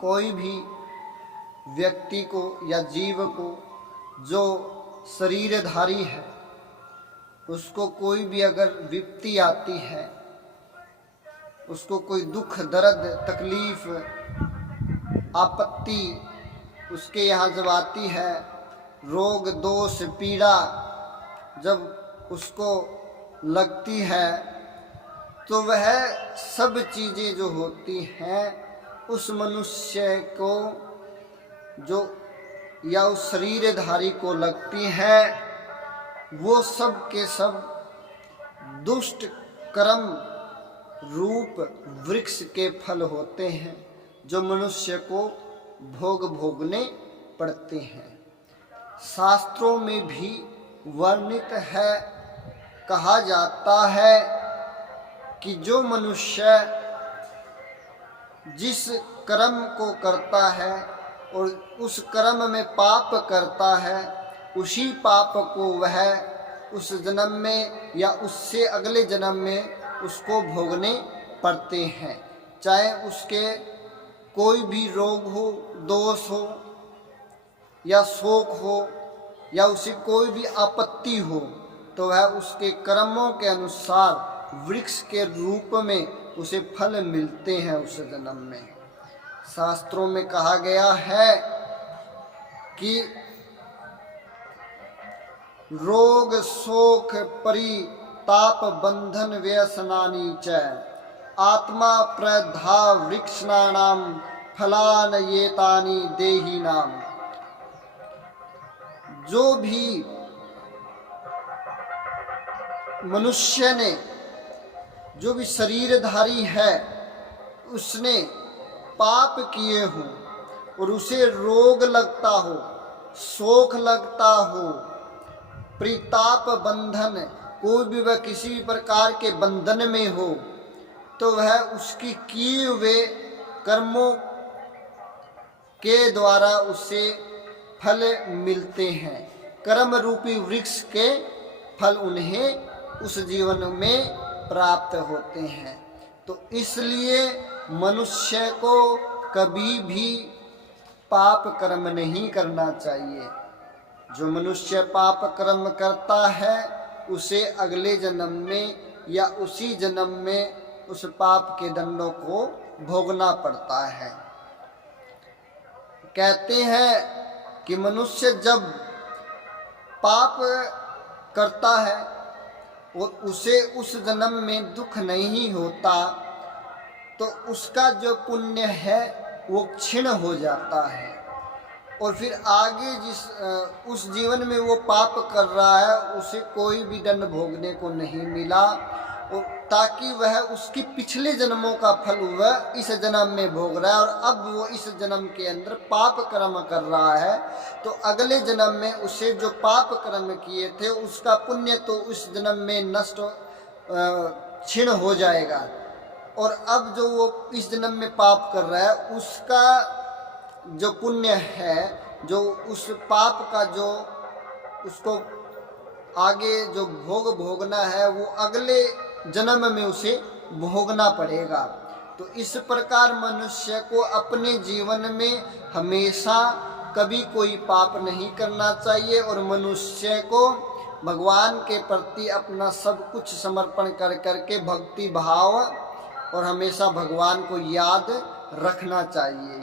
कोई भी व्यक्ति को या जीव को जो शरीरधारी है उसको कोई भी अगर विपत्ति आती है, उसको कोई दुख दर्द तकलीफ आपत्ति उसके यहाँ जब आती है, रोग दोष पीड़ा जब उसको लगती है, तो वह सब चीज़ें जो होती हैं उस मनुष्य को जो या उस शरीरधारी को लगती हैं, वो सब के सब दुष्ट कर्म रूप वृक्ष के फल होते हैं जो मनुष्य को भोगने पड़ते हैं। शास्त्रों में भी वर्णित है, कहा जाता है कि जो मनुष्य जिस कर्म को करता है और उस कर्म में पाप करता है, उसी पाप को वह उस जन्म में या उससे अगले जन्म में उसको भोगने पड़ते हैं। चाहे उसके कोई भी रोग हो, दोष हो या शोक हो या उसे कोई भी आपत्ति हो, तो वह उसके कर्मों के अनुसार वृक्ष के रूप में उसे फल मिलते हैं उस जन्म में। शास्त्रों में कहा गया है कि रोग शोक परिताप बंधन व्यसनानि च आत्मा प्रधा वृक्षाणाम फलानयेतानि देहिनाम। जो भी मनुष्य ने, जो भी शरीरधारी है, उसने पाप किए हों और उसे रोग लगता हो, शोक लगता हो, परिताप बंधन, कोई भी वह किसी भी प्रकार के बंधन में हो, तो वह उसकी किए हुए कर्मों के द्वारा उसे फल मिलते हैं। कर्म रूपी वृक्ष के फल उन्हें उस जीवन में प्राप्त होते हैं। तो इसलिए मनुष्य को कभी भी पाप कर्म नहीं करना चाहिए। जो मनुष्य पाप कर्म करता है उसे अगले जन्म में या उसी जन्म में उस पाप के दंडों को भोगना पड़ता है। कहते हैं कि मनुष्य जब पाप करता है और उसे उस जन्म में दुख नहीं होता, तो उसका जो पुण्य है वो क्षीण हो जाता है और फिर आगे उस जीवन में वो पाप कर रहा है उसे कोई भी दंड भोगने को नहीं मिला, और ताकि वह उसकी पिछले जन्मों का फल वह इस जन्म में भोग रहा है और अब वो इस जन्म के अंदर पाप कर्म कर रहा है, तो अगले जन्म में उसे जो पाप कर्म किए थे उसका पुण्य तो उस जन्म में नष्ट क्षीण हो जाएगा, और अब जो वो इस जन्म में पाप कर रहा है उसका जो पुण्य है, जो उस पाप का जो उसको आगे जो भोगना है वो अगले जन्म में उसे भोगना पड़ेगा। तो इस प्रकार मनुष्य को अपने जीवन में हमेशा कभी कोई पाप नहीं करना चाहिए और मनुष्य को भगवान के प्रति अपना सब कुछ समर्पण कर करके भक्ति भाव और हमेशा भगवान को याद रखना चाहिए।